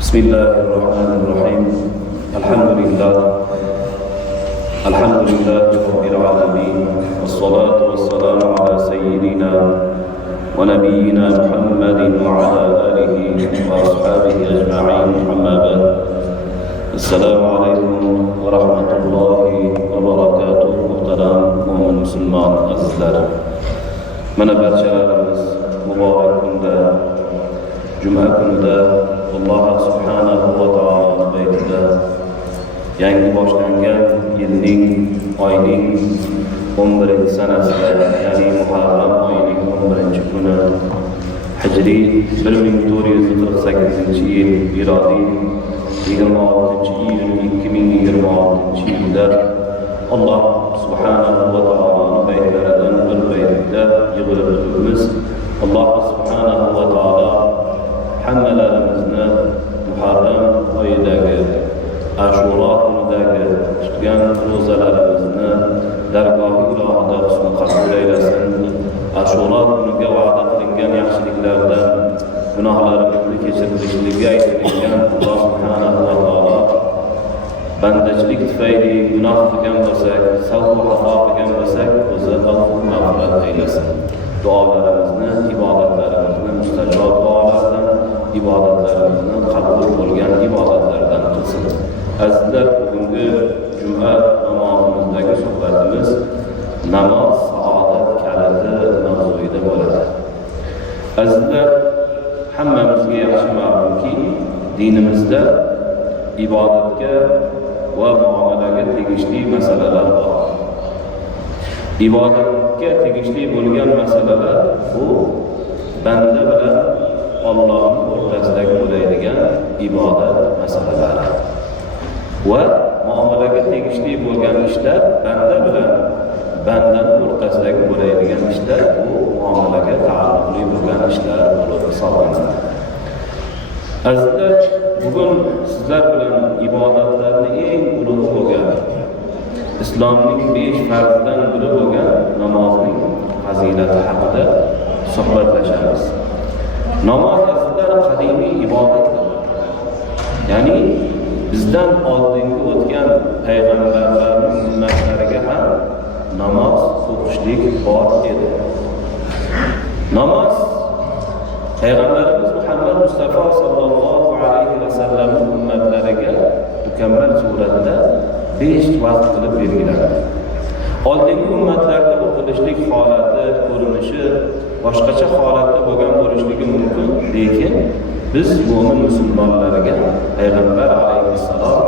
بسم الله الرحمن الرحيم. الحمد لله رب العالمين، والصلاة والسلام على سيدنا ونبينا محمد وعلى آله وأصحابه أجمعين. أما بعد، السلام عليكم ورحمة الله وبركاته. Muhtaram mo'min musulmon azizlar, mana barchalarimiz muborak kunda, juma kunida Alloh subhanahu va taolo baytida yangi boshlangan yilning oyning 11-sanasida, ya'ni Muharram oyining 11-kuni, hijriy 1448-yil, milodiy 26-iyun 2026-yilda Alloh subhanahu va taoloning baytlaridan bir baytida yig'ilib turibmiz. Alloh subhanahu va taolo hammalarimizni Muharram oyidagi Ashura kunidagi tutgan ro'zalarimizni dargohi ilohida husn qabul aylasin. Ashura kuniga va'da qilingan yaxshiliklardan gunohlarimizni kechirilishligi aytilgan Alloh subhanahu va taolo bandachilik tufayli gunoh qilgan bo'lsak, savbu xato qilgan bo'lsak, o'zi afv mag'firat aylasin. Duolarimizni, ibodatlarimizni mustajob duolardan, ibodatlarimizni qabul bo'lgan ibodatlardan qilsin. Azizlar, bugungi juma namozimizdagi suhbatimiz namoz saodat kaliti mavzuida bo'ladi. Azizlar, hammamizga yaxshi ma'lumki, dinimizda ibodatga va muomalaga tegishli masalalar bor. Ibodatga tegishli bo'lgan masalalar bu banda bilan Allohning o'rtasidagi bo'ladigan ibodat masalalari. Va muomalaga tegishli bo'lgan ishlar banda bilan bandaning o'rtasidagi bo'ladigan ishlar bu muomalaga taalluqli bo'lgan ishlar bo'lib hisoblanadi. Azizlar, bugun sizlar bilan ibodatlarning eng ulug' bo'lgan, islomning 5 farzidan biri bo'lgan namozning fazilati haqida suhbatlashamiz. Namoz azizlar qadimiy ibodatdir. Ya'ni bizdan oldingi o'tgan payg'ambarlarning ummatlariga ham namoz o'qishlik bor edi. Namoz Payg'ambarimiz Muhammad Mustafa sallallohu alayhi va sallamning ummatlariga mukammal suratda 5 vaqt qilib belgilandi. Oldingi ummatlarda o'qilishlik holati, ko'rinishi boshqacha holatda bo'lgan bo'lishligi mumkin, lekin biz mo'min musulmonlarga payg'ambar alayhissalom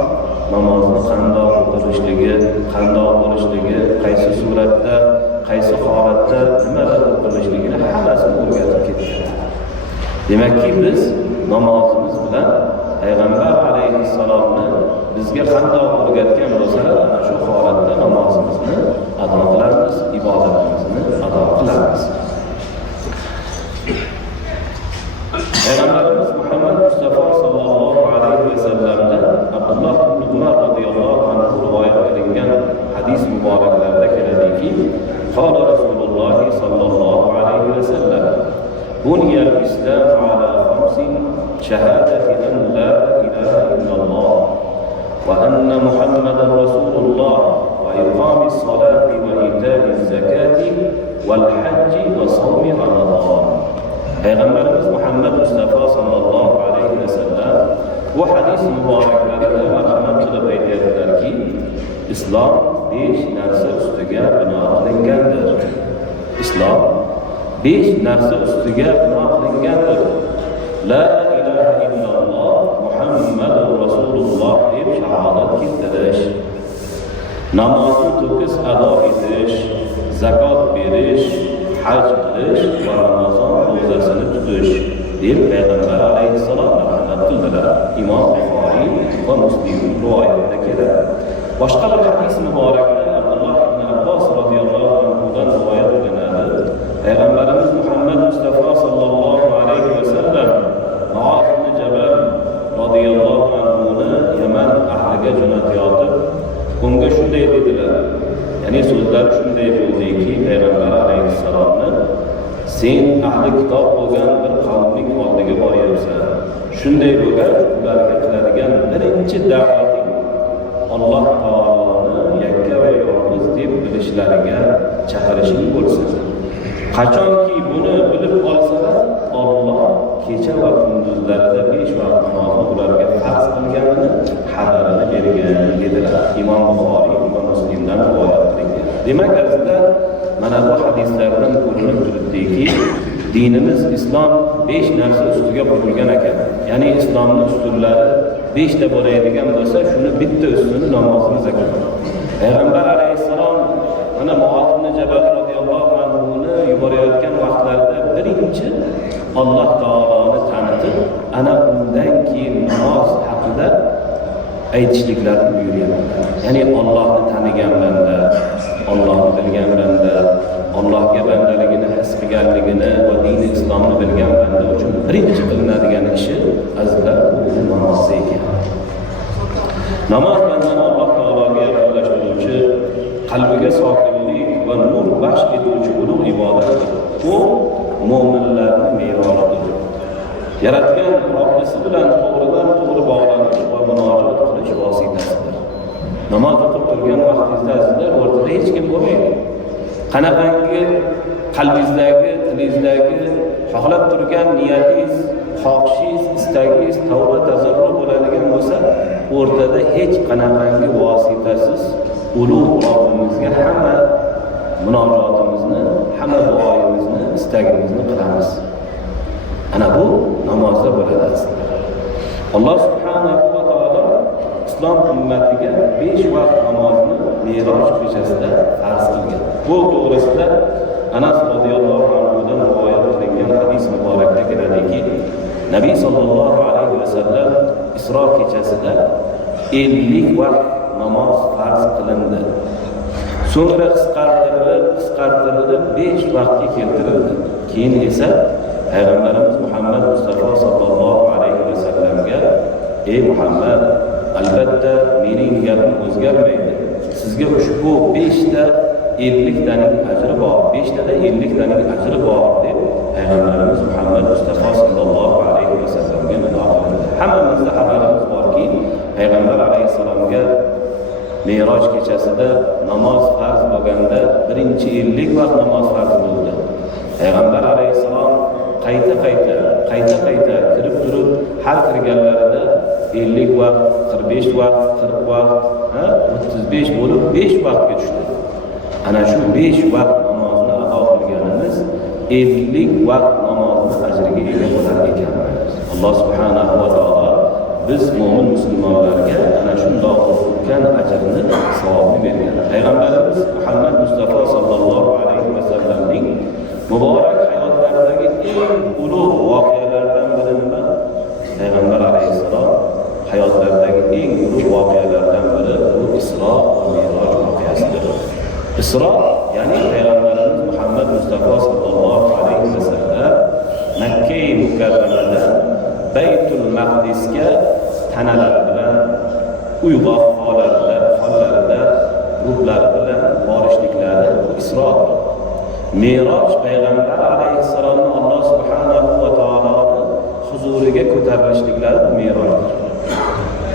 namozni qanday o'qilishligi, qanday bo'lishligi, qaysi suratda, qaysi holatda nimalar o'qilishligini hammasini o'rgatib ketgan. Demakki, biz namozimiz bilan payg'ambar alayhissalomni bizga qanday o'rgatgan bo'lsalar, ana shu holatda namozimizni ado qilamiz, ibodatimizni ado qilamiz. Payg'ambarimiz Muhammad Mustafa sallallohu alayhi va sallamdan Abdulloh ibn Umar radhiyallohu anhu rivoyat qilingan hadis muboraklarda keladiki, qala Rasululloh sallallohu alayhi va sallam: "Buniya al-islam ala khamsin: shahadati an la ilaha illalloh wa anna Muhammadar rasulullah wa iqamis salati wa ita'iz zakati wal hajji wa sawmi ramadan." Payg'ambarimiz Muhammad Mustafa sallallohu alayhi va sallam bu hadis muboraklarida marhamat qilib aytadilarki, islom 5 narsa ustiga bino qilingandir. Islom 5 narsa ustiga bino qilingandir. La ilaha illalloh Muhammadur rasululloh deb shahodat keltirish, namozni to'kis ado etish, zakot berish, haj qilish va Ramazon ro'zasini tutish deb payg'ambar alayhissalom marhamat qildilar. Imom Buxoriy va Muslim rivoyatida keladi. Boshqa bir hadis muborakda Abdulloh ibn Abbos radhiyallohu anhudan rivoyat qilinadi. Payg'ambarimiz Muhammad Mustafa sallallohu alayhi va sallam Muoz ibn Jabal radhiyallohu anhuni Yaman ahliga jo'natayotib, unga shunday dedilar. Ya'ni so'zlar shunday bo'ldiki, payg'ambar alayhissalomni: "Sen ahli kitob bo'lgan bir qavmning oldiga boryapsan. Shunday bo'lgan ularga qiladigan birinchi da'vating Alloh taoloni yakka va yolg'iz deb bilishlariga chaqirishing bo'lsin. Qachonki buni bilib olsalar, Alloh kecha va kunduzlarida 5 vaqt namozni ularga farz qilganini xabarini bergan dedilar. Imom Buxoriy, Imom Muslimdan rivoyat qilingan. Demak, azizlar, mana bu hadislardan ko'rinib turibdiki, dinimiz islom 5 narsa ustiga qurilgan ekan. Ya'ni islomning ustunlari 5 ta bo'ladigan bo'lsa, shuni bitta ustuni namozimiz ekan. Payg'ambar alayhissalom mana Muoz ibn Jabal radhiyallohu anhuni yuborayotgan vaqtlarida birinchi Alloh taoloni tanitib, ana undan keyin namoz haqida aytishliklarini buyuryapti. Ya'ni Allohni tanigan banda, Allohni bilgan banda, Allohga bandaligini his qilganligini va dini islomni bilgan banda uchun birinchi qilinadigan ishi azizlar bu namoz ekan. Namoz bandani Alloh taologa yaqinlashtiruvchi, qalbiga sokinlik va nur baxsh etuvchi ulug' ibodatdir. Bu mo'minlarning merojidir. Yaratgan Robbisi bilan to'g'ridan-to'g'ri bog'lanish va munojat qilish vositasidir. Namoz o'qib turgan vaqtingizda azizlar o'rtada hech kim bo'lmaydi. Qanaqangi qalbingizdagi, tilingizdagi xohlab turgan niyatingiz, xohishingiz, istagingiz tavba tazarru bo'ladigan bo'lsa, o'rtada hech qanaqangi vositasiz ulug' Robbimizga hamma munojotimizni, hamma duoyimizni, istagimizni qilamiz. Ana bu namozda bo'ladi aslida. Alloh subhanahu va taolo islom ummatiga 5 vaqt namozni Meroj kechasida farz qilgan. Bu to'g'risida Anas radhiyallohu anhudan rivoyat qilingan hadis muborakda keladiki, Nabiy sallallohu alayhi va sallam Isro kechasida 50 vaqt namoz farz qilindi. So'ngra qisqartirilib 5 vaqtga keltirildi. Keyin esa Payg'ambarimiz Muhammad Mustafa sallallohu alayhi va sallamga: "Ey Muhammad, albatta mening gapim o'zgarmaydi. Sizga ushbu 5 ta 50 taning ajri bor, 5 tada 50 taning ajri bor" deb Payg'ambarimiz Muhammad Mustafa sallallohu alayhi va sallamga nido qildi. Hammamizda xabarimiz borki, Payg'ambar alayhisalomga Meroj kechasida namoz farz bo'lganda birinchi 50 vaqt namoz farz bo'ldi. Payg'ambar alayhisalom qayta kirib turib, har kirganlarida 50 vaqt, 45 vaqt, 40 vaqt, 35 bo'lib 5 vaqtga tushdi. Ana shu 5 vaqt namozni ado qilganimiz 50 vaqt namozni ajriga ega bo'lar ekanmiz. Alloh subhanahu va taolo biz mo'min musulmonlarga ana shunday ulkan ajrni, savobni bergan. Payg'ambarimiz Muhammad Mustafa sallallohu alayhi va sallamning muborak hayotlaridagi eng ulug' voqealardan biri nima? Payg'ambar alayhissalom hayotlaridagi eng ulug' voqealardan biri bu Isro va Meroj voqeasidir. Isro, ya'ni Payg'ambarimiz Muhammad Mustafa sallallohu alayhi va sallam Makka-i Mukarramada Baytul Maqdisga tanalari bilan, uyg'oq hollarida ruhlari bilan borishliklari Isrodir. Meroj Payg'ambar alayhissalomni Alloh subhanahu va taoloning huzuriga ko'tarilishliklari Merojdir.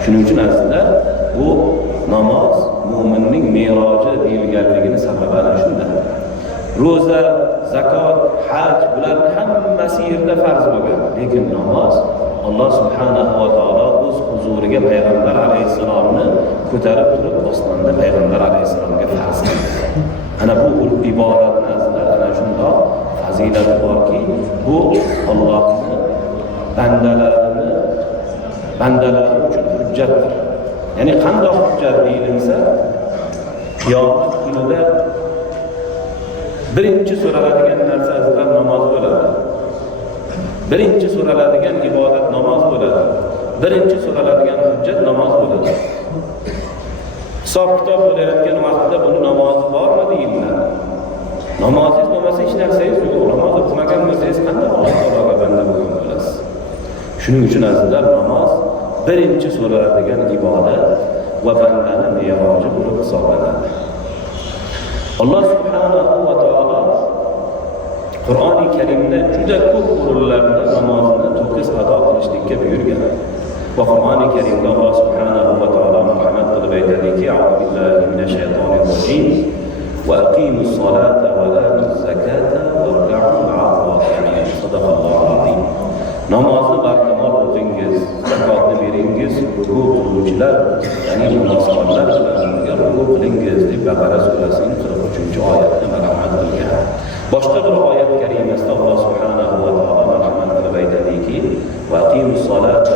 Shuning uchun azizlar, bu namoz mo'minning meroji deyilganligini sababi ana shunda. Roza, zakot, haj bular hammasi yerda farz bo'lgan, lekin namoz Alloh subhanahu va taolo o'z huzuriga Payg'ambar alayhissalomni ko'tarib turib osmonda Payg'ambar alayhissalomga farz qildi. Ana bu ibodatni azizlar, ana shunday fazilati borki, bu Allohning bandalari uchun hujjatdir. Ya'ni qanday hujjat deyilsa, qiyomat kunida birinchi so'raladigan narsa azizlar namoz bo'ladi. Birinchi so'raladigan ibodat namoz bo'ladi. Birinchi so'raladigan hujjat namoz bo'ladi. Hisob kitob bo'layotgan vaqtida buni namozi bormi deyiladi. Namozingiz bo'lmasa hech narsangiz yo'q. Namoz o'qimagan bo'lsangiz qanday Alloh taologa banda bo'lgan bo'lasiz? Shuning uchun azizlar, namoz birinchi so'raladigan ibodat va bandani meroji bo'lib hisoblanadi. Alloh subhanahu va taolo Qur'oni Karimda juda ko'p o'rinlarda namozni to'kis ado qilishlikka buyurgan. va Qur'oni Karimda Alloh subhanahu va taolo marhamat qilib aytadiki: "A'udhu billahi minash shaytonir rojim va aqimus solata va atuz zakata varka'u ma'ar roki'in." Sadaqallohu azim. Namozni barkamol o'qingiz, zakotni beringiz, ruku qiluvchilar, ya'ni namozxonlar bilan ruku qilingiz deb Baqara surasining 43-oyatda marhamat qilgan. Boshqa bir oyat karimasida Alloh subhanahu va taolo marhamat qilib aytadiki: "Va aqimus solata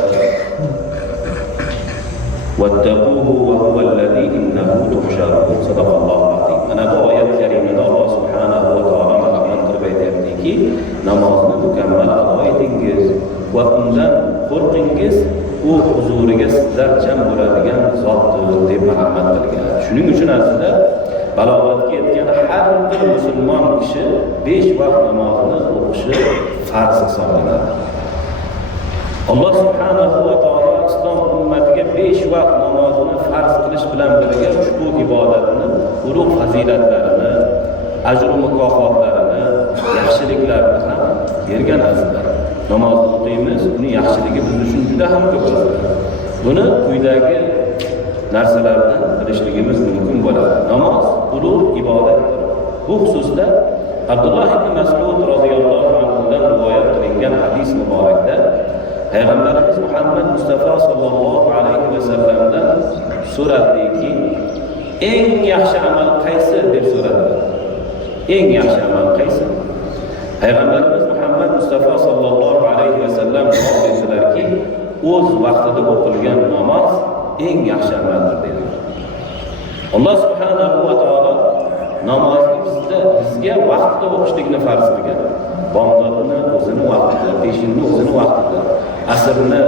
vattaquhu va huvallazi innahu tuhsharun." Sadaqallohu azim. Mana bu oyat karimada Alloh subhanahu va taolo marhamat qilib aytadiki, namozni mukammal ado etingiz va undan qo'rqingiz, u huzuriga sizlar jam bo'ladigan zotdir deb marhamat qilgan. Shuning uchun azizlar, balog'atga yetgan har bir musulmon kishi 5 vaqt namozni o'qishi farz hisoblanadi. Alloh subhanahu va taolo islom ummatiga 5 vaqt namozni farz qilish bilan birga ushbu ibodatni, urug' fazilatlarini, ajr va mukofotlarini, yaxshiliklarini ham bergan azizlar. Namozni o'qiymiz, uning yaxshiligi biz uchun juda ham ko'p. Buni quyidagi narsalardan bilishligimiz mumkin bo'ladi. Namoz ulug' ibodatdir. Bu xususda Abdulloh ibn Mas'ud roziyallohu anhudan rivoyat qilingan hadis muborakda Payg'ambarimiz Muhammad Mustafa sallallohu alayhi va sallamdan so'radiki, eng yaxshi amal qaysi deb so'radilar. Eng yaxshi amal qaysi? Payg'ambarimiz Muhammad Mustafa sallallohu alayhi va sallam javob berdilarki, o'z vaqtida o'qilgan namoz eng yaxshi amaldir dedilar. Alloh subhanahu va taolo namozni bizga vaqtida o'qishlikni farz qilgan. Bomdodni o'zini vaqtida, peshinni o'zini vaqtida, asrni,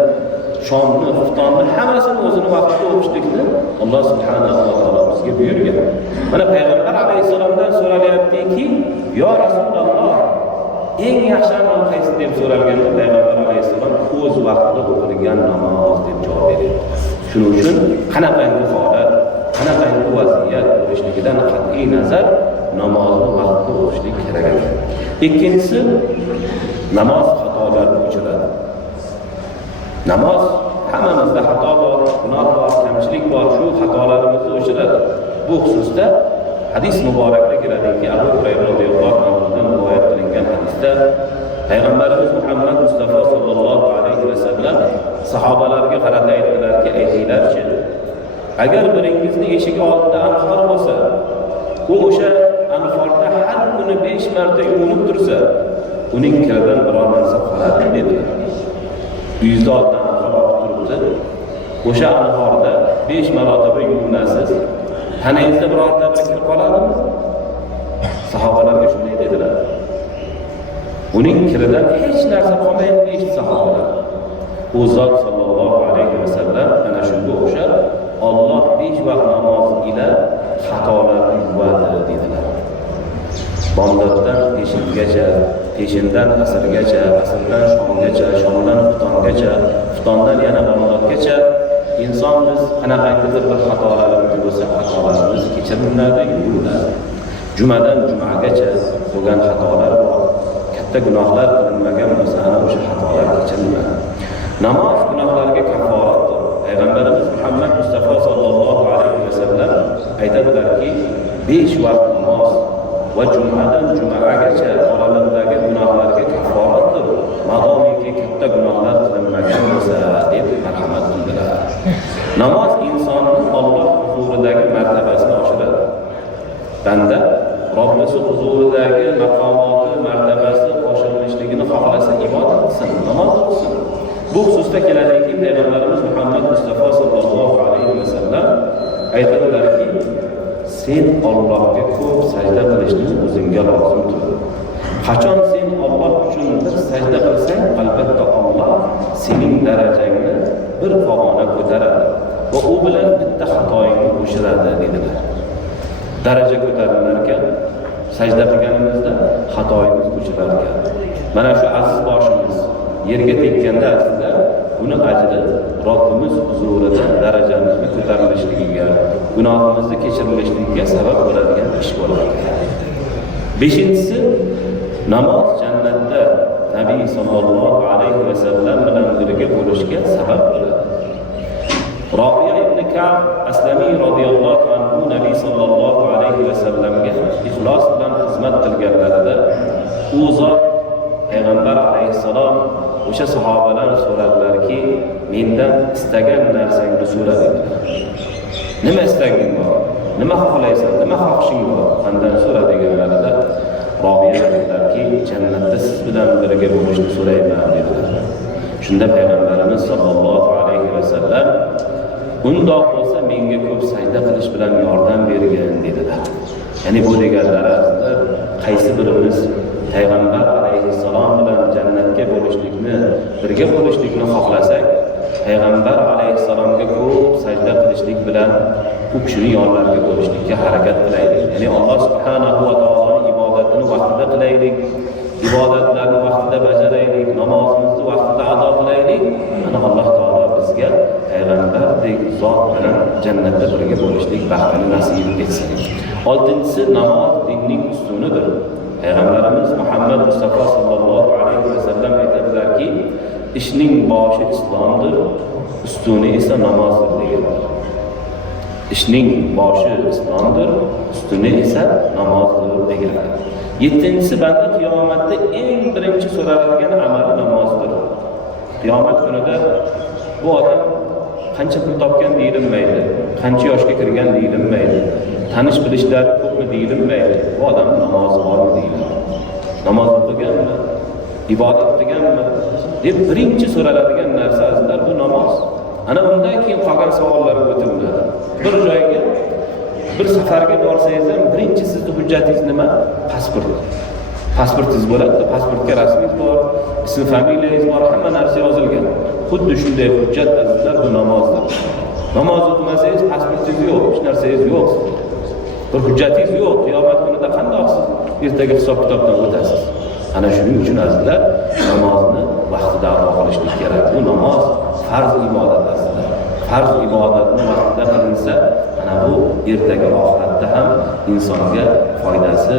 shomni, xuftonni hammasini o'zini vaqtida o'qishlikni Alloh subhanahu va taolo bizga buyurgan. Mana payg'ambar alayhisalomdan so'ralyaptiki, "Yo Rasululloh, eng yaxshi amal qaysi?" deb so'ralganda payg'ambar alayhisalom o'z vaqtida o'qilgan namoz deb javob berdi. Shuning uchun qanaqangi holat, qanaqangi vaziyat bo'lishligidan qat'iy nazar namozni vaqtida o'qishlik kerak ekan. Ikkinchisi, namoz xatolarni o'chiradi. Namoz hammamizda xato bor, gunoh bor, kamchilik bor, shu xatolarimizni o'chiradi. Bu xususda hadis muborakda keladiki, Abu Hurayra roziyallohu anhudan rivoyat qilingan hadisda Payg'ambarimiz Muhammad Mustafa sallallohu alayhi va sallam sahobalarga qarata aytdilarki, aytinglarchi, agar biringizni eshigi oldida anhor bo'lsa, u o'sha anhorda har kuni 5 marta yuvinib tursa, uning kiridan biror narsa qoladi dedilar. Uyingizda oldida anhor turibdi, o'sha anhorda 5 marotaba yuvinasiz, tanangizda birorta bir kir qoladimi? Sahobalarga shunday dedilar. Uning kiridan hech narsa qolmaydi deydi sahobalar. U zot sallallohu alayhi va sallam ana shunga o'xshab Alloh 5 vaqt namoz ila xatolarni yuvadi dedilar. Bomdoddan peshingacha, peshindan asrgacha, asrdan shomgacha, shomdan xuftongacha, xuftondan yana bomdodgacha inson biz qanaqangidir bir xatolarimiz bo'lsa, xatolarimiz kechiriladi, yuviladi. Jumadan jumagacha bo'lgan xatolar bor. Katta gunohlar qilinmagan bo'lsa, ana o'sha xatolar kechiriladi. Namoz gunohlarga kaforatdir. Payg'ambarimiz Muhammad Mustafa sallallohu alayhi va sallam aytadilarki, 5 vaqt namoz va jumadan jumagacha oralig'idagi gunohlarga kaforatdir. Madomiki katta gunohlar qilinmagan bo'lsa deb marhamat qildilar. Namoz insonning Alloh huzuridagi martabasini oshiradi. Banda Robbisi huzuridagi maqomoti, martabasi oshirishligini xohlasa ibodat qilsin, namoz o'qisin. Bu xususda keladiki, Payg'ambarimiz Muhammad Mustafa sallallohu alayhi va sallam aytadilarki, sen Allohga ko'p sajda qilishni o'zingga lozimdir. Qachon sen Alloh uchun bir sajda qilsang, albatta Alloh sening darajangni bir pog'ona ko'taradi va u bilan bitta xatoingni o'chiradi dedilar. Daraja ko'tarilar ekan, sajda qilganimizda xatoyimiz o'chirar ekan. Mana shu aziz boshimiz yerga tekkanda aslida buni ajri Robbimiz huzurida darajamizni ko'tarilishligiga, gunohimizni kechirilishligiga sabab bo'ladigan ish bo'ladi. 5-inchisi, namoz jannatda Nabiy sallallohu alayhi va sallam bilan birga bo'lishga sabab bo'ladi. Robiya ibn Ka'b Aslamiy radhiyallohu anhu Nabiy sallallohu alayhi va sallamga ixlos bilan xizmat qilganlarida u zot payg'ambar alayhissalom o'sha sahobalar so'radilarki, mendan istagan narsangni so'ra dedilar. Nima istaging bor? Nima xohlaysan? Nima xohishing bor? Mendan so'ra deganlarida Robiya dedilarki, jannatda siz bilan birga bo'lishni so'rayman dedilar. Shunda payg'ambarimiz sallallohu alayhi va sallam undoq bo'lsa menga ko'p sajda qilish bilan yordam bergin dedilar. Ya'ni bu deganlari qaysi birimiz payg'ambar alayhissalom bilan jannatga bo'lishlikni, birga bo'lishlikni xohlasak, payg'ambar alayhissalomga ko'p sajda qilishlik bilan u kishining yonlariga bo'lishlikka harakat qilaylik. Ya'ni Alloh subhanahu va taoloning ibodatini vaqtida qilaylik, ibodatlarni vaqtida bajaraylik, namozimizni vaqtida ado qilaylik. Mana Alloh taolo bizga payg'ambardek zot bilan jannatda birga bo'lishlik baxtini nasib etsin. 6-si namoz dinning ustunidir. Payg'ambarimiz Muhammad Mustafa sallallohu alayhi va sallam aytadilarki, ishning boshi islomdir, ustuni esa namozdir deganlar. Ishning boshi islomdir, ustuni esa namozdir deganlar. 7-si banda qiyomatda eng birinchi so'raladigan amali namozdir. Qiyomat kunida bu odam qancha pul topgan deyilmaydi, qancha yoshga kirgan deyilmaydi, tanish bilishlar ko'pmi deyilmaydi. Bu odam namozi bormi deyiladi. Namoz o'qiganmi, ibodat qilganmi deb birinchi so'raladigan narsa azizlar bu namoz. Ana undan keyin qolgan savollarga o'tiladi. Bir joyga bir safarga borsangiz ham birinchi sizning hujjatingiz nima? Pasport. Pasportingiz bo'ladi, pasportga rasmingiz bor, ism familiyangiz bor, hamma narsa yozilgan. Xuddi shunday hujjat azizlar bu namozdir. Namoz o'qimasangiz pasportingiz yo'q, hech narsangiz yo'q. Bir hujjatingiz yo'q. Qiyomat kunida qanday ertaga hisob kitobdan o'tasiz? Ana shuning uchun azizlar namozni vaqtida ado qilishlik kerak. Bu namoz farz ibodat azizlar. Farz ibodatni vaqtida qilinsa, ana bu ertaga oxiratda ham insonga foydasi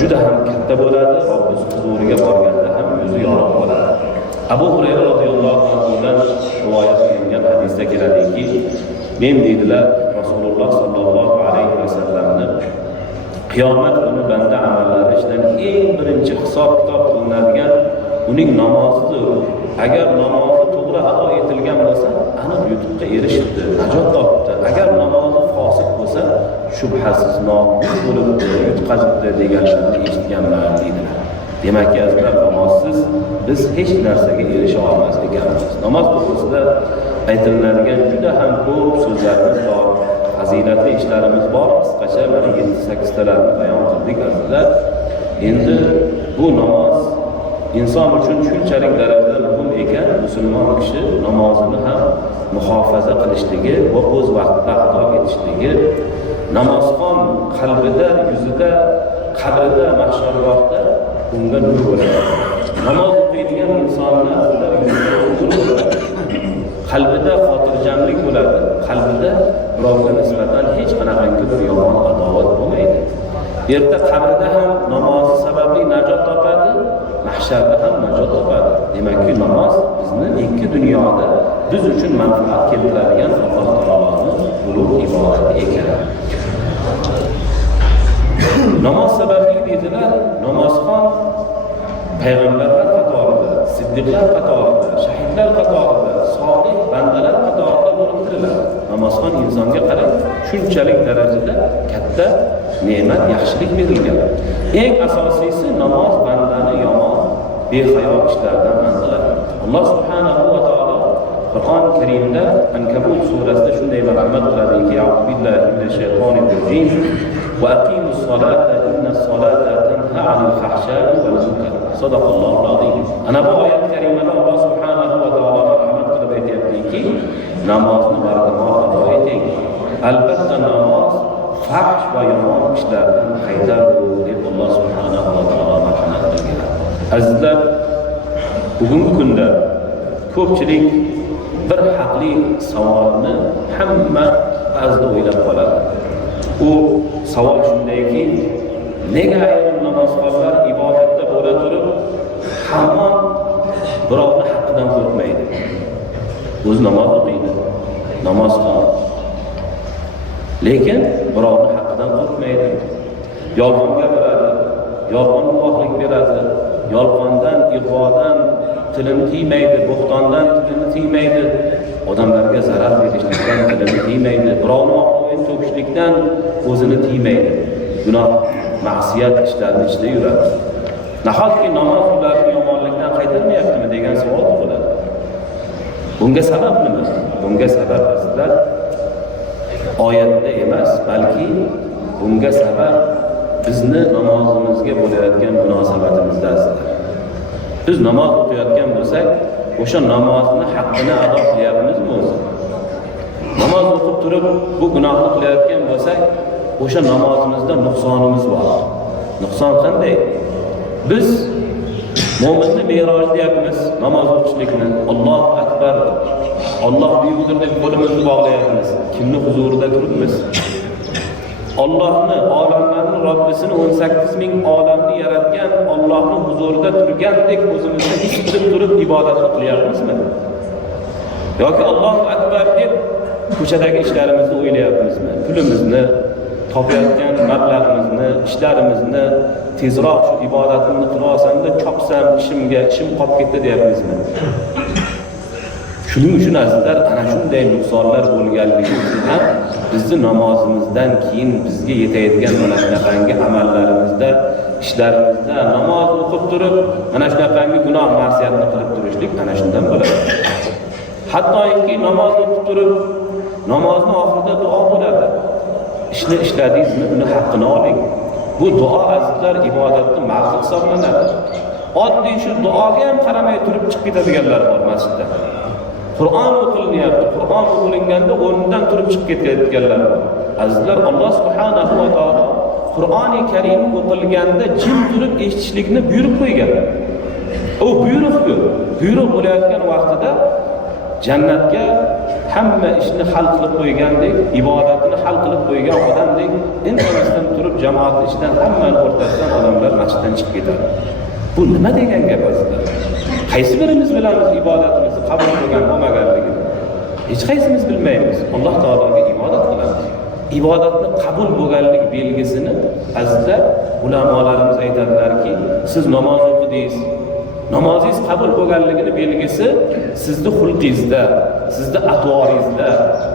juda ham katta bo'ladi. Robbimiz huzuriga borganda ham yuzi yorug' bo'ladi. Abu Hurayra radhiyallohu anhudan rivoyat qilingan hadisda keladiki, men deydilar Rasululloh sallallohu alayhi va sallamni qiyomat kuni banda amallari ichidan eng birinchi hisob kitob qilinadigan uning namozidir. Agar namozi to'g'ri ado etilgan bo'lsa, aniq yutuqqa erishibdi, najot topdi. Agar namozi fosiq bo'lsa, shubhasiz nobud bo'lib yutqazibdi deganlarni eshitganman deydilar. Demak, azizlar, namozsiz biz hech narsaga erisha olmas ekanmiz. Namoz to'g'risida aytiladigan juda ham ko'p so'zlarimiz bor, fazilatli ishlarimiz bor. Qisqacha mana 7-8 talarni bayon qildik azizlar. Endi bu namoz inson uchun shunchalik darajada muhim ekan, musulmon kishi namozini ham muhofaza qilishligi va o'z vaqtida ado etishligi, namozxon qalbida, yuzida, qabrida, mahshargohda unga nur bo'ladi. Namoz o'qiydigan insonni azizlar yuzida nur bo'ladi. Qalbida xotirjamlik bo'ladi. Qalbida birovga nisbatan hech qanaqangi bir yomon adovat bo'lmaydi. Erta qabrida ham namozi sababli najot topadi, mahsharda ham najot topadi. Demakki namoz bizni ikki dunyoda biz uchun manfaat keltiradigan Alloh taoloning ulug' ibodati ekan. Namoz sababli deydilar, namozxon payg'ambarlar qatorida, siddiqlar qatorida, shahidlar qatorida, solih bandalar qatorida bo'lib tiriladi. Namozxon insonga qarab shunchalik darajada katta ne'mat, yaxshilik berilgan. Eng asosiysi namoz bandani yomon, behayo ishlardan man qiladi. Alloh subhanahu va taolo Qur'on Karimda Ankabut surasida shunday marhamat qiladiki, A'udhu billahi minash shaytonir rojim va aqimus solata innas solata tanha 'anil fahsha'i wal munkar. Sadaqallohul azim. Ana bu oyat karimada Alloh subhanahu va taolo marhamat qilib aytayaptiki, namozni barkamol ado eting. Albatta namoz fahsh va yomon ishlardan qaytaradi deb Alloh subhanahu va taolo marhamat qilgan. Azizlar, bugungi kunda ko'pchilik bir haqli savolni hamma ba'zida o'ylab qoladi. U savol shundayki, nega ayrim namozxonlar ibodatda bo'la turib hamon birovni haqqidan qo'rqmaydi? O'zi namoz o'qiydi, namoz qiladi. Lekin birovni haqqidan qo'rqmaydi. Yolg'on gapiradi, yolg'on guvohlik beradi, yolg'ondan, ig'vodan tilini tiymaydi, bo'xtondan tilini tiymaydi, odamlarga zarar berishlikdan tilini tiymaydi, birovni o'yin to'kishlikdan o'zini tiymaydi. Gunoh, ma'siyat ishlarni ichida yuradi. Nahotki namoz ularni yomonlikdan qaytarmayaptimi degan savol tug'iladi. Bunga sabab nima? Bunga sabab azizlar oyatda emas, balki bunga sabab bizni namozimizga bo'layotgan munosabatimizda azizlar. Biz namoz o'qiyotgan bo'lsak, o'sha namozni haqqini ado qilyapmizmi o'zi? Namoz o'qib turib bu gunohni qilayotgan bo'lsak, o'sha namozimizda nuqsonimiz bor. Nuqson qanday? Biz mo'minni me'roj deyapmiz, namoz o'qishlikni. Allohu akbar. Alloh buyurdi deb qo'limizni bog'layapmiz. Kimni huzurida turibmiz? Allohni, olamlarni Robbisini 18 ming olamni yaratgan Allohning huzurida turgandek o'zimizni his qilib turib ibodat qilyapmizmi? Yoki Allohu akbar deb ko'chadagi ishlarimizni o'ylayapmizmi? Pulimizni, topayotgan mablag'imizni, ishlarimizni tezroq shu ibodatimni qilib olsam-da chopsam ishim qolib ketdi deyapmizmi? Shuning uchun azizlar, ana shunday nuqsonlar bo'lganligi ham bizni namozimizdan keyin bizga yetayotgan mana shunaqangi amallarimizda, ishlarimizda namoz o'qib turib, mana shunaqangi gunoh ma'siyatni qilib turishlik ana shundan bo'ladi. Hattoki namoz o'qib turib, namozning oxirida duo bo'ladi. Ishni ishladingizmi, uni haqqini oling. Bu duo azizlar ibodatning mag'zi hisoblanadi. Oddiy shu duoga ham qaramay turib chiqib ketadiganlar bor masjidda. Qur'on o'qilyapti. Qur'on o'qilganda o'rnidan turib chiqib ketayotganlar bor. Azizlar, Alloh subhanahu va taolo Qur'oni Karim o'qilganda jim turib eshitishlikni buyurib qo'ygan. U buyruq-ku. Buyruq bo'layotgan vaqtida jannatga hamma ishni hal qilib qo'ygandek, ibodatini hal qilib qo'ygan odamdek indamasdan turib jamoat ichidan hammaning o'rtasidan odamlar masjiddan chiqib ketadi. Bu nima degan gap azizlar? Qaysi birimiz bilamiz ibodatimizni qabul qilgan bo'lmaganligini? Hech qaysimiz bilmaymiz. Alloh taologa ibodat qilamiz. Ibodatni qabul bo'lganlik belgisini azizlar ulamolarimiz aytadilarki, siz namoz o'qidingiz. Namozingiz qabul bo'lganligini belgisi sizning xulqingizda, sizning atvoringizda,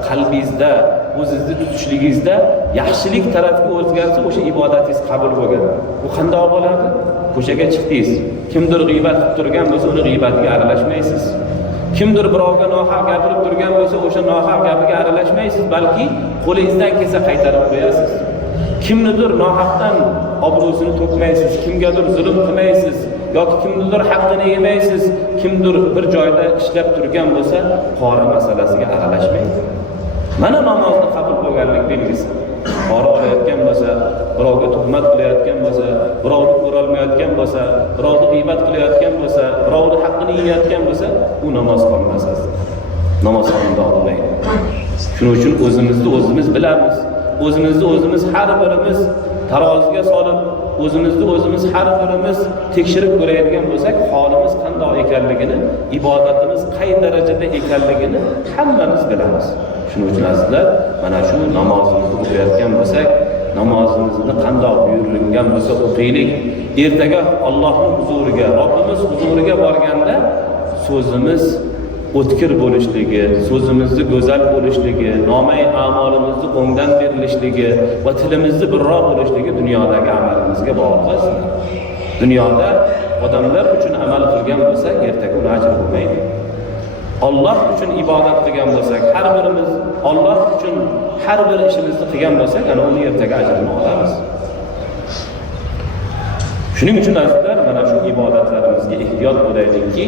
qalbingizda, o'zingizni tutishligingizda yaxshilik tarafga o'zgarsa o'sha ibodatingiz qabul bo'lgan. Bu qanday bo'ladi? Ko'chaga chiqdingiz. Kimdir g'iybat qilib turgan bo'lsa, uni g'iybatga aralashmaysiz. Kimdir birovga nohaq gapirib turgan bo'lsa, o'sha nohaq gapiga aralashmaysiz, balki qo'lingizdan kelsa qaytarib qo'yasiz. Kimnidir nohaqdan obro'sini to'kmaysiz, kimgadir zulm qilmaysiz, yoki kimnidir haqqini yemaysiz, kimdir bir joyda ishlab turgan bo'lsa, qora masalasiga aralashmaysiz. Mana namozni qabul bo'lganlik belgisi. Qora olayotgan bo'lsa, birovga tuhmat qilayotgan bo'lsa, birovni ko'rolmayotgan bo'lsa, birovni g'iybat qilayotgan bo'lsa, birovni haqqini yeyotgan bo'lsa, u namoz qilmaydi. Namoz qilmaydi. Shuning uchun o'zimizni o'zimiz bilamiz. O'zimizni o'zimiz har birimiz taroziga solib, o'zimizni o'zimiz har birimiz tekshirib ko'radigan bo'lsak, holimiz qanday ekanligini, ibodatimiz qay darajada ekanligini hammamiz bilamiz. Shuning uchun azizlar, mana shu namozimizni o'qiyotgan bo'lsak, namozimizni qanday buyurilgan bo'lsa o'qiylik. Ertaga Allohning huzuriga, Robbimiz huzuriga borganda so'zimiz o'tkir bo'lishligi, so'zimizni go'zal bo'lishligi, nomay a'molimizni o'ngdan berilishligi va tilimizni birroq bo'lishligi dunyodagi amalimizga bog'liq. Dunyoda odamlar uchun amal qilgan bo'lsak, ertaga uni ajri bo'lmaydi. Alloh uchun ibodat qilgan bo'lsak, har birimiz Alloh uchun har bir ishimizni qilgan bo'lsak, ana uni ertaga ajrini olamiz. Shuning uchun azizlar, mana shu ibodatlarimizga ehtiyot bo'laylikki,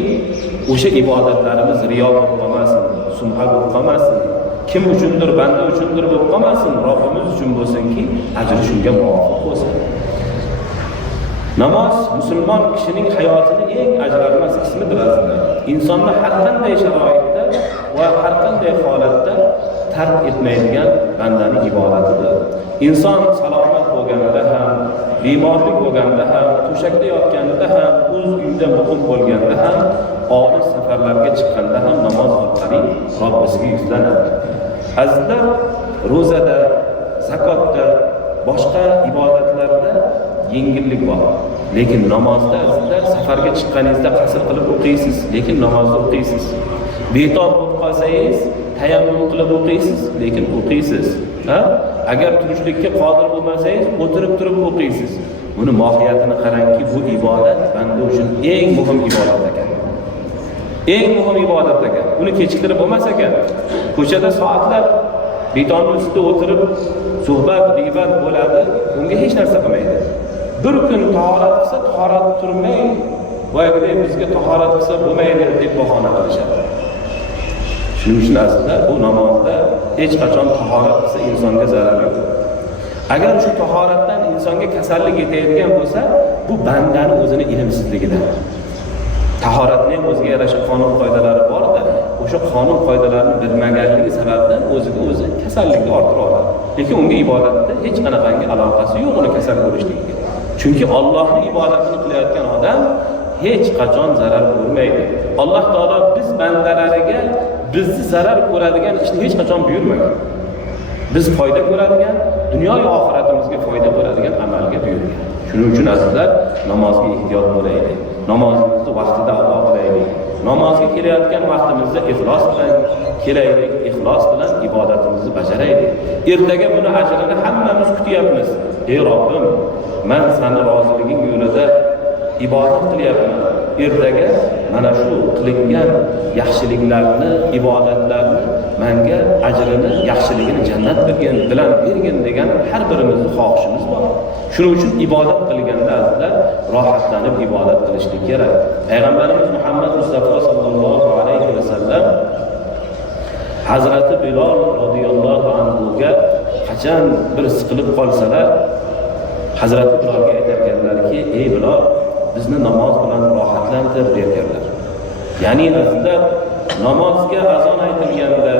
o'sha ibodatlarimiz riyo bo'lib qolmasin, sum'a bo'lib qolmasin, kim uchundir, banda uchundir bo'lib qolmasin, Robbimiz uchun bo'lsinki, ajri shunga muvofiq bo'lsin. Namoz musulmon kishining hayotining eng ajralmas qismidir azizlar. Insonni har qanday sharoitda va har qanday holatda tark etmaydigan bandaning ibodatidir. Inson salomat bo'lganida ham, bemorlik bo'lganda ham, to'shakda yotganida ham, o'z uyida muqim bo'lganda ham, olis safarlarga chiqqanda ham namoz orqali Robbisiga yuzlanadi. Azizlar, ro'zada, zakotda, boshqa ibodatlarda yengillik bor. Lekin namozda azizlar, safarga chiqqaningizda qasr qilib o'qiysiz, lekin namozni o'qiysiz. Betob bo'lib qolsangiz, tayammum qilib o'qiysiz, lekin o'qiysiz. Agar turishlikka qodir bo'lmasangiz, o'tirib turib o'qiysiz. Buni mohiyatini qarangki, bu ibodat banda uchun eng muhim ibodat ekan. Eng muhim ibodat ekan. Uni kechiktirib bo'lmas ekan. Ko'chada soatlab betonning ustida o'tirib suhbat, g'iybat bo'ladi, unga hech narsa qilmaydi. Bir kun tahorat qilsa, tahorat turmay, voyday bizga tahorat qilsa bo'lmaydi deb bahona qilishadi. Shuning uchun azizlar, bu namozda hech qachon tahorat qilsa insonga zarar yo'q. Agar shu tahoratdan insonga kasallik yetayotgan bo'lsa, bu bandani o'zini ilmsizligidan. Tahoratning ham o'ziga yarasha qonun qoidalari bor-da, o'sha qonun qoidalarini bilmaganligi sababdan o'ziga o'zi kasallikni orttira oladi. Lekin unga ibodatda hech qanaqangi aloqasi yo'q uni kasal bo'lishligiga. Chunki Allohning ibodatini qilayotgan odam hech qachon zarar ko'rmaydi. Alloh taolo biz bandalariga bizni zarar ko'radigan ishni hech qachon buyurmagan. Biz foyda ko'radigan, dunyo va oxiratimizga foyda bo'ladigan amalga buyurgan. Shuning uchun azizlar, namozga ehtiyot bo'laylik. Namozimizni vaqtida ado qilaylik. Namozga kelayotgan vaqtimizda ixlos bilan kelaylik, ixlos bilan ibodatimizni bajaraylik. Ertaga buni ajrini hammamiz kutyapmiz. Ey Robbim, men seni roziliging yo'lida ibodat qilyapman. Ertaga mana shu qilingan yaxshiliklarni, ibodatlarni menga ajrini, yaxshiligini jannat bilan bergin degan har birimizning xohishimiz bor. Shuning uchun ibodat qilganda azizlar, rohatlanib ibodat qilishlik kerak. Payg'ambarimiz Muhammad Mustafa sallallohu alayhi va sallam Hazrati Bilol radhiyallohu anhu ga qachon bir siqilib qolsalar, Hazrati Bilolga aytganlarki, ey Bilol, bizni namoz bilan rohatlantir derdilar. Ya'ni azizlar, namozga azon aytilganda,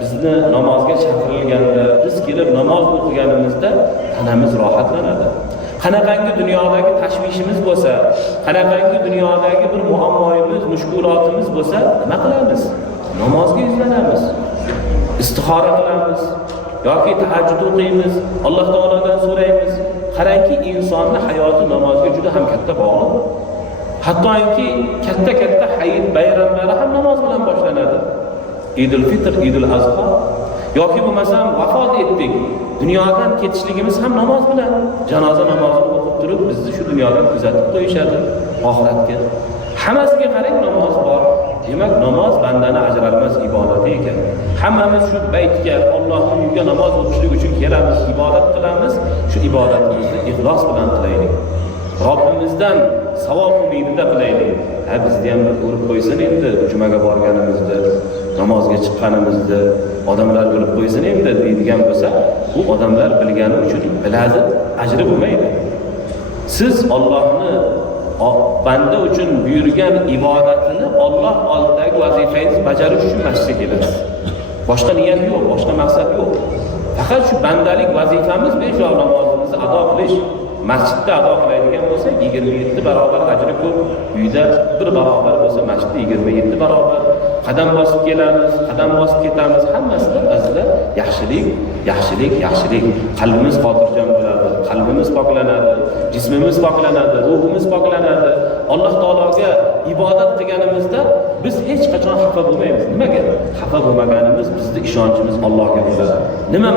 bizni namozga chaqirilganda, biz kelib namoz o'qiganimizda tanamiz rohatlanadi. Qanaqangi dunyodagi tashvishimiz bo'lsa, qanaqangi dunyodagi bir muammoyimiz, mushkulotimiz bo'lsa, nima qilamiz? Namozga yuzlanamiz. Istixora qilamiz yoki tahajjud o'qiymiz, Alloh taolodan so'raymiz. Qarangki, insonning hayoti namozga juda ham katta bog'liq. Hattoki katta hayit bayramlari ham namoz bilan boshlanadi. Idul Fitr, Idul Azho yoki bo'lmasam vafot etdik, dunyodan ketishligimiz ham namoz bilan. Janoza namozini o'qib turib bizni shu dunyodan kuzatib qo'yishadi oxiratga. Hammasiga qarang, namoz bor. Demak, namoz bandani ajralmas ibodati ekan. Hammamiz shu baytga, Allohning uyiga namoz o'qishlik uchun kelamiz, ibodat qilamiz. Shu ibodatimizni ixlos bilan qilaylik. Robbimizdan savob umidida qilaylik. Bizni ham bir ko'rib qo'ysin endi, jumaga borganimizda, namozga chiqqanimizda odamlar bilib qo'ysin endi deydigan bo'lsa, bu odamlar bilgani uchun biladi, ajri bo'lmaydi. Siz Allohni banda uchun buyurgan ibodatini Alloh oldidagi vazifangizni bajarish uchun masjidga kelasiz. Boshqa niyat yo'q, boshqa maqsad yo'q. Faqat shu bandalik vazifamiz besh vaqt namozimizni ado qilish. Masjidda ado qiladigan bo'lsak 27 barobar ajri ko'p, uyda bir barobar bo'lsa masjidda 27 barobar. Qadam bosib kelamiz, qadam bosib ketamiz, hammasida azizlar yaxshilik. Qalbimiz xotirjam bo'ladi, qalbimiz poklanadi, jismimiz poklanadi, ruhimiz poklanadi. Alloh taologa ibodat qilganimizda biz hech qachon xafa bo'lmaymiz. Nimaga? Xafa bo'lmaganimiz bizning ishonchimiz Allohga bo'ladi. Nima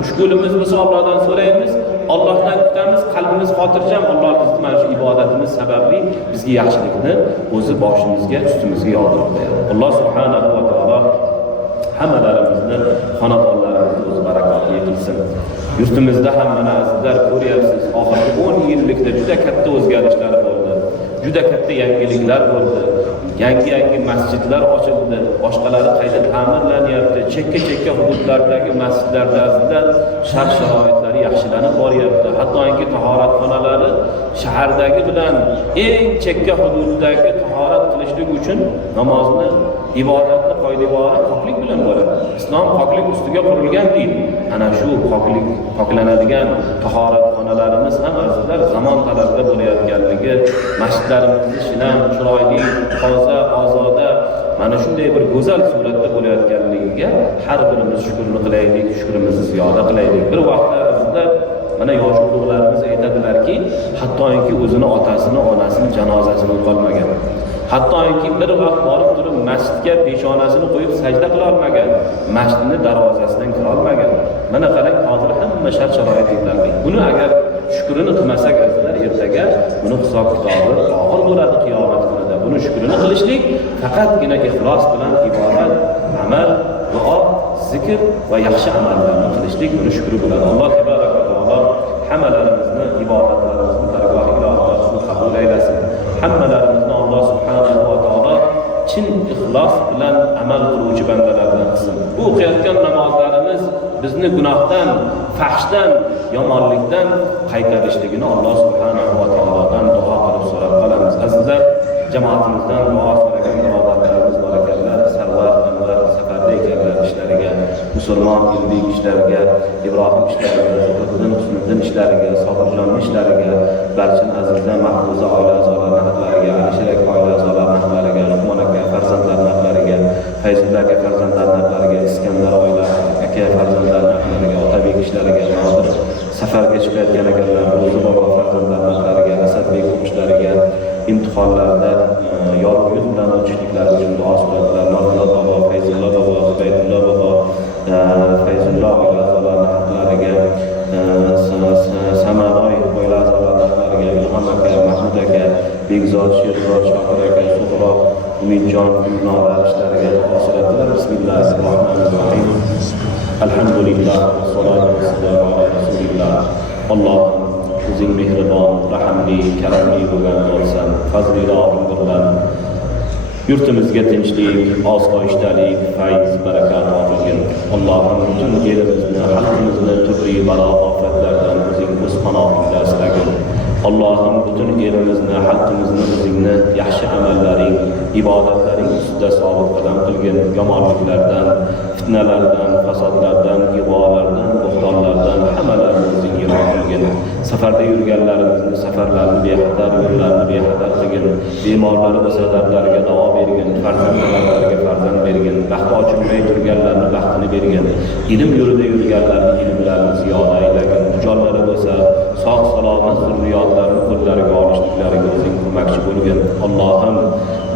mushkulimiz bo'lsa Allohdan so'raymiz, Allohdan kutamiz, qalbimiz xotirjam. Alloh bizni mana shu ibodatimiz sababli bizga yaxshilikni o'zi boshimizga, ustimizga yog'dirib qo'yadi. Alloh subhanahu va taolo hammalarimizni, xonadonlarimizni o'zi barakotli qilsin. Yurtimizda ham mana azizlar ko'ryapsiz, oxirgi 10 yillikda juda katta o'zgarishlar bo'ldi. Juda katta yangiliklar bo'ldi. Yangi masjidlar ochildi, boshqalari qayta ta'mirlanyapti. Chekka hududlardagi masjidlarda azizlar shart-sharoitlari yaxshilanib boryapti. Hattoki tahoratxonalari shahardagi bilan eng chekka hududdagi tahorat qilishlik uchun namozni, ibodatni qoidabori poklik bilan bo'ladi. Islom poklik ustiga qurilgan din. Ana shu poklanadigan tahoratxonalarimiz ham azizlar zamon talabida bo'layotganligi, masjidlarimizni shinam, chiroyli, toza, ozoda, mana shunday bir go'zal suratda bo'layotganligiga berganligiga har birimiz shukrni qilaylik, shukrimizni ziyoda qilaylik. Bir vaqtlarimizda mana yosh ulug'larimiz aytadilarki, hattoki o'zini otasini, onasini janozasini o'qolmagan. Hattoki bir vaqt borib turib masjidga peshonasini qo'yib sajda qila olmagan, masjidning darvozasidan kira olmagan. Mana qarang, hozir hamma shart-sharoit yetarli. Buni agar shukrini qilmasak azizlar, ertaga buni hisob kitobi og'ir bo'ladi qiyomat kunida. Buni shukrini qilishlik faqatgina ixlos bilan ibodat, amal, duo, zikr va yaxshi amallarni qilishlik buni shukri bo'ladi. Alloh tabaraka va taolo hammalarimizni ibodatlarimizni dargohi ilohida qabul aylasin. Hammalarimizni Alloh subhanahu va taolo chin ixlos bilan amal qiluvchi bandalardan qilsin. Bu o'qiyotgan namozlarimiz bizni gunohdan, fahshdan, yomonlikdan qaytarishligini Alloh subhanahu va taolodan duo qilib so'rab qolamiz. Azizlar, jamoatimizdan duo so'ragan birodarlarimiz bor ekanlar, Sarvar Anvar safarda ekanlar ishlariga, musulmon ilmiy ishlariga, Ibrohim ishlariga, Husniddin ishlariga, Sobirjon ishlariga, barcha azizlar Mahfuza oila a'zolari haqlariga, Alisher oila a'zolari haqlariga, Luqmon aka farzandlari haqlariga, Fayzulla aka farzandlari haqlariga, Iskandar oila aka farzandlari haqlariga, Otabek ishlariga, Nodir safarga chiqayotgan ekanlar, Ro'zi bobo farzandlari haqlariga, Asadbek o'qishlariga, imtihonlarda yorug' yuz bilan o'tishliklari uchun duo so'radilar. Norxonot bobo, Fayzulla bobo, Zubaydulla bobo, Fayzulla oila a'zolari haqlariga, Samaroy oila a'zolari haqlariga, Ilhom aka, Mahmud aka, Begzod, Sherzod, Shokir aka, Suhrob, Umidjon, Gulnora ishlariga duo so'radilar. Bismillahirrohmanirrohim. Alhamdulillah, vassalatu vassalamu ala rasulillah. Allohim o'zing mehribon, rahmli, karamli bo'lgan bo'lsan, fazli ilohim bilan yurtimizga tinchlik, osoyishtalik, fayz, barakat qilgin. Allohim butun elimizni, xalqimizni turli balo ofatlardan o'zing o'z panohingda asragin. Allohim butun elimizni, xalqimizni o'zingni yaxshi amallaring, ibodatlaring ustida sobit qadam qilgin. Yomonliklardan, fitnalardan, fasodlardan, ig'volardan, bo'xtonlardan hammalarni o'zing yiroq qilgin. Safarda yurganlarimizni safarlarni bexatar, yo'llarni bexatar qilgin. Bemorlari bo'lsa dardlariga davo bergin, farzandlariga farzand bergin, baxti ochilmay turganlarni baxtini bergin. Ilm yo'lida yurganlarni ilmlarini ziyoda aylagin. Jonlari bo'lsa sog' salomat zurriyotlarni qo'llariga olishliklariga o'zing ko'makchi bo'lgin. Allohim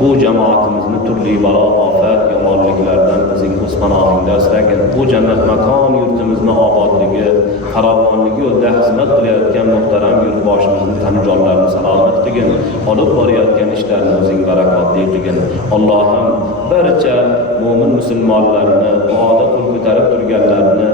bu jamoatimizni turli balo ofat, yomonliklardan o'zing o'z panohingda asragin. Bu jannat makon yurtimizni obodligi, farovonligi yo'lida xizmat qilayotgan muhtaram yurtboshimizni tan jonlarini salomat qilgin. Olib borayotgan ishlarni o'zing barakotli qilgin. Allohim barcha mo'min musulmonlarni, duoda qo'l ko'tarib turganlarni,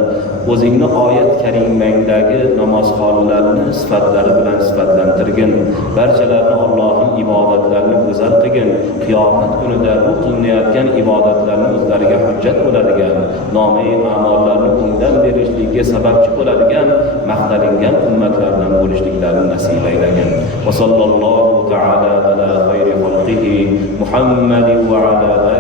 o'zingni oyat karimangdagi namozxonlarni sifatlari bilan sifatlantirgin. Barchalarni Allohim ibodatlarini go'zal qilgin. Qiyomat kunida bu qilinayotgan ibodatlarni o'zlariga hujjat bo'ladigan, nomai a'mollarni undan berishlikka sababchi bo'ladigan, maqtalingan ummatlardan bo'lishliklarini nasib aylagin. Va sallallohu ta'ala ala xayri xalqihi Muhammadin va ala